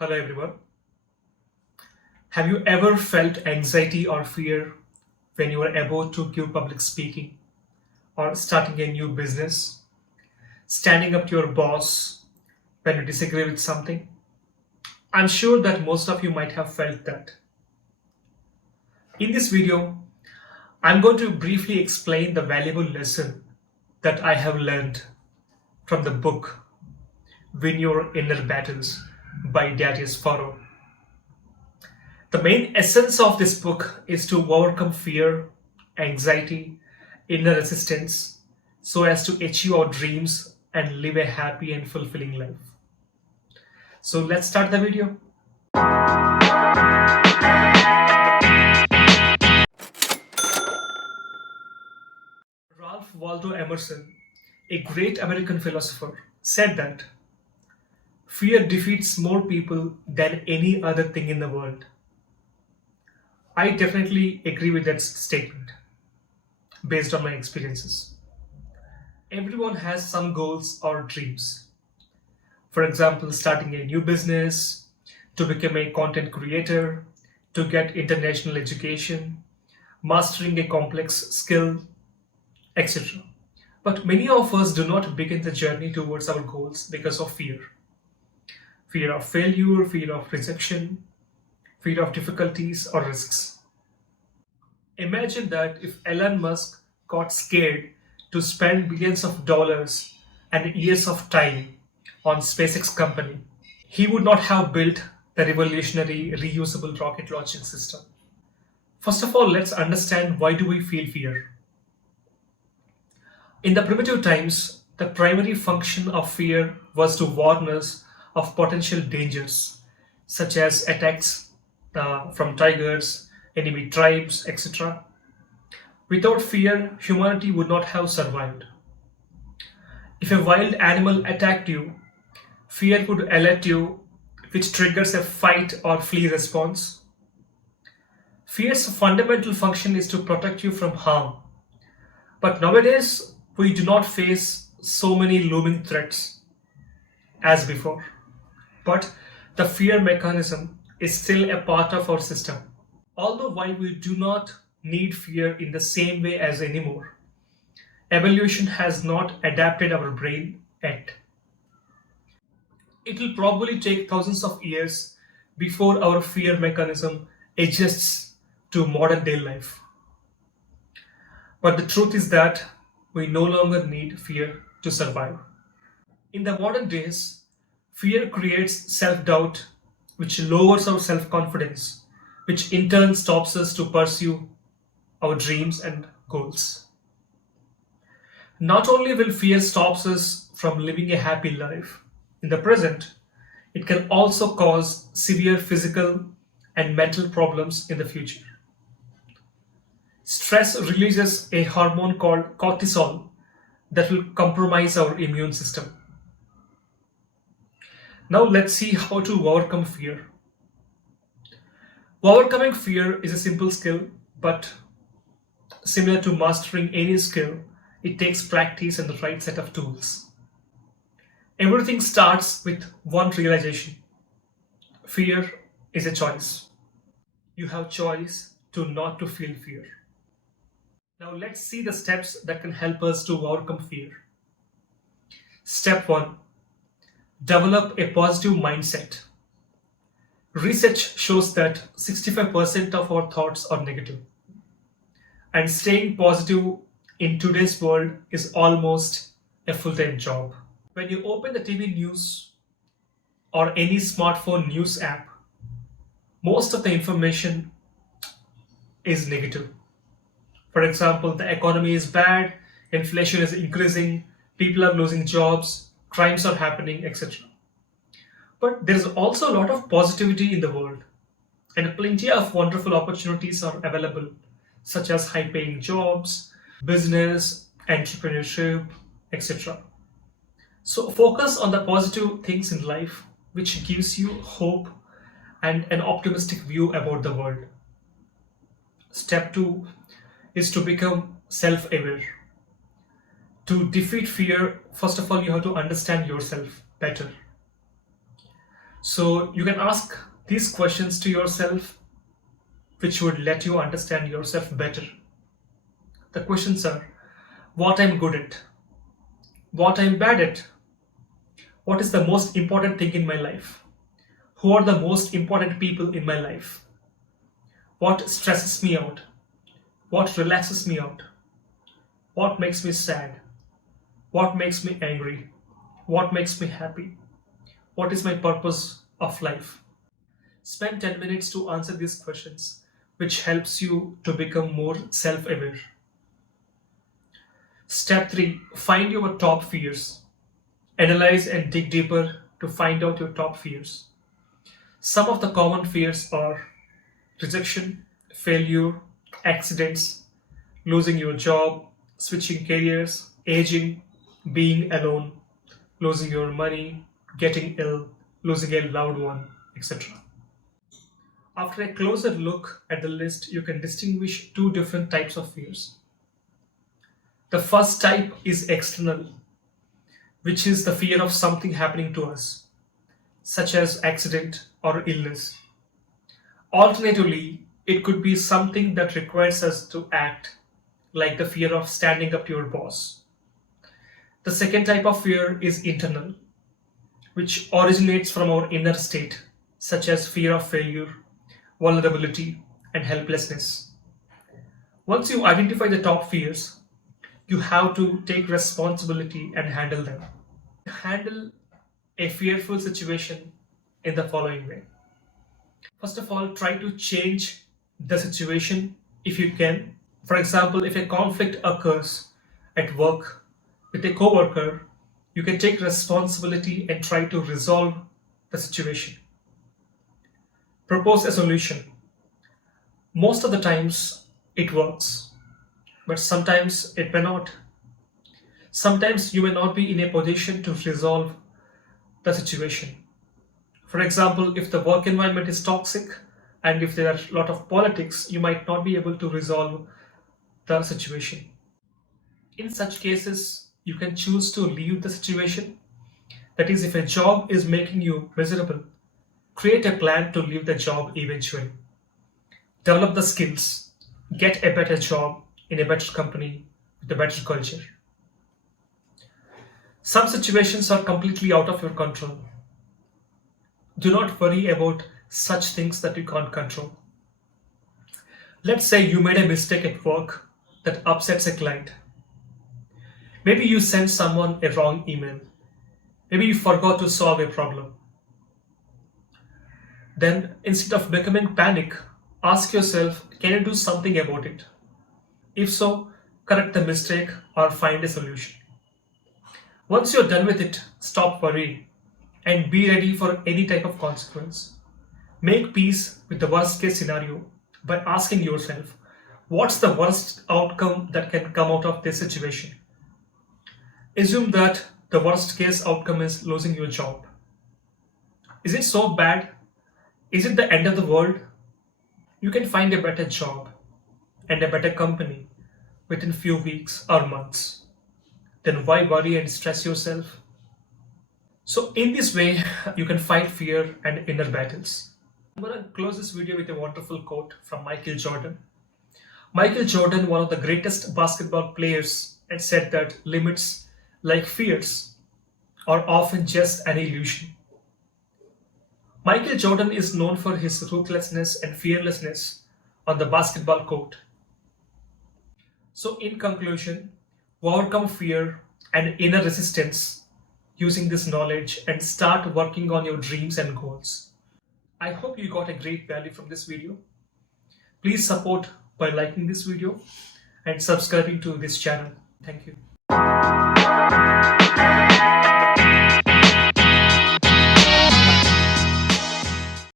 Hello everyone. Have you ever felt anxiety or fear when you are about to give public speaking or starting a new business, standing up to your boss when you disagree with something? I'm sure that most of you might have felt that. In this video, I'm going to briefly explain the valuable lesson that I have learned from the book Win Your Inner Battles by Darius Forough. The main essence of this book is to overcome fear, anxiety, inner resistance so as to achieve our dreams and live a happy and fulfilling life. So let's start the video. Ralph Waldo Emerson, a great American philosopher, said that fear defeats more people than any other thing in the world. I definitely agree with that statement based on my experiences. Everyone has some goals or dreams. For example, starting a new business, to become a content creator, to get international education, mastering a complex skill, etc. But many of us do not begin the journey towards our goals because of fear. Fear of failure, fear of rejection, fear of difficulties or risks. Imagine that if Elon Musk got scared to spend billions of dollars and years of time on SpaceX company, he would not have built the revolutionary reusable rocket launching system. First of all, let's understand why do we feel fear. In the primitive times, the primary function of fear was to warn us of potential dangers, such as attacks from tigers, enemy tribes, etc. Without fear, humanity would not have survived. If a wild animal attacked you, fear would alert you, which triggers a fight or flee response. Fear's fundamental function is to protect you from harm. But nowadays, we do not face so many looming threats as before. But the fear mechanism is still a part of our system. Although while we do not need fear in the same way as anymore, evolution has not adapted our brain yet. It will probably take thousands of years before our fear mechanism adjusts to modern day life. But the truth is that we no longer need fear to survive. In the modern days, fear creates self doubt, which lowers our self confidence, which in turn stops us to pursue our dreams and goals. Not only will fear stops us from living a happy life in the present, it can also cause severe physical and mental problems in the future. Stress releases a hormone called cortisol that will compromise our immune system. Now let's see how to overcome fear. Overcoming fear is a simple skill, but similar to mastering any skill, it takes practice and the right set of tools. Everything starts with one realization. Fear is a choice. You have choice to not to feel fear. Now let's see the steps that can help us to overcome fear. Step 1. Develop a positive mindset. Research shows that 65% of our thoughts are negative. And staying positive in today's world is almost a full-time job. When you open the TV news or any smartphone news app, most of the information is negative. For example, the economy is bad, inflation is increasing, people are losing jobs, crimes are happening, etc. But there is also a lot of positivity in the world, and plenty of wonderful opportunities are available, such as high paying jobs, business, entrepreneurship, etc. So focus on the positive things in life, which gives you hope and an optimistic view about the world. Step 2 is to become self aware. To defeat fear, first of all, you have to understand yourself better. So you can ask these questions to yourself, which would let you understand yourself better. The questions are: what I'm good at, what I'm bad at, what is the most important thing in my life, who are the most important people in my life, what stresses me out, what relaxes me out, what makes me sad, what makes me angry, what makes me happy, what is my purpose of life. Spend 10 minutes to answer these questions, which helps you to become more self aware. Step 3: find your top fears. Analyze and dig deeper to find out your top fears. Some of the common fears are rejection, failure, accidents, losing your job, switching careers, aging, being alone, losing your money, getting ill, losing a loved one, etc. After a closer look at the list, you can distinguish two different types of fears. The first type is external, which is the fear of something happening to us, such as accident or illness. Alternatively, it could be something that requires us to act, like the fear of standing up to your boss. The second type of fear is internal, which originates from our inner state, such as fear of failure, vulnerability, and helplessness. Once you identify the top fears, you have to take responsibility and handle them. Handle a fearful situation in the following way. First of all, try to change the situation if you can. For example, if a conflict occurs at work with a coworker, you can take responsibility and try to resolve the situation. Propose a solution. Most of the times it works, but sometimes it may not. Sometimes you may not be in a position to resolve the situation. For example, if the work environment is toxic and if there are a lot of politics, you might not be able to resolve the situation. In such cases, you can choose to leave the situation. That is, if a job is making you miserable, create a plan to leave the job eventually. Develop the skills, get a better job in a better company with a better culture. Some situations are completely out of your control. Do not worry about such things that you can't control. Let's say you made a mistake at work that upsets a client. Maybe you sent someone a wrong email. Maybe you forgot to solve a problem. Then, instead of becoming panic, ask yourself, can you do something about it? If so, correct the mistake or find a solution. Once you're done with it, stop worrying and be ready for any type of consequence. Make peace with the worst case scenario by asking yourself, what's the worst outcome that can come out of this situation? Assume that the worst case outcome is losing your job. Is it so bad? Is it the end of the world? You can find a better job and a better company within few weeks or months. Then why worry and stress yourself? So in this way, you can fight fear and inner battles. I'm going to close this video with a wonderful quote from Michael Jordan. Michael Jordan, one of the greatest basketball players, had said that limits, like fears, are often just an illusion. Michael Jordan is known for his ruthlessness and fearlessness on the basketball court. So, in conclusion, overcome fear and inner resistance using this knowledge and start working on your dreams and goals. I hope you got a great value from this video. Please support by liking this video and subscribing to this channel. Thank you.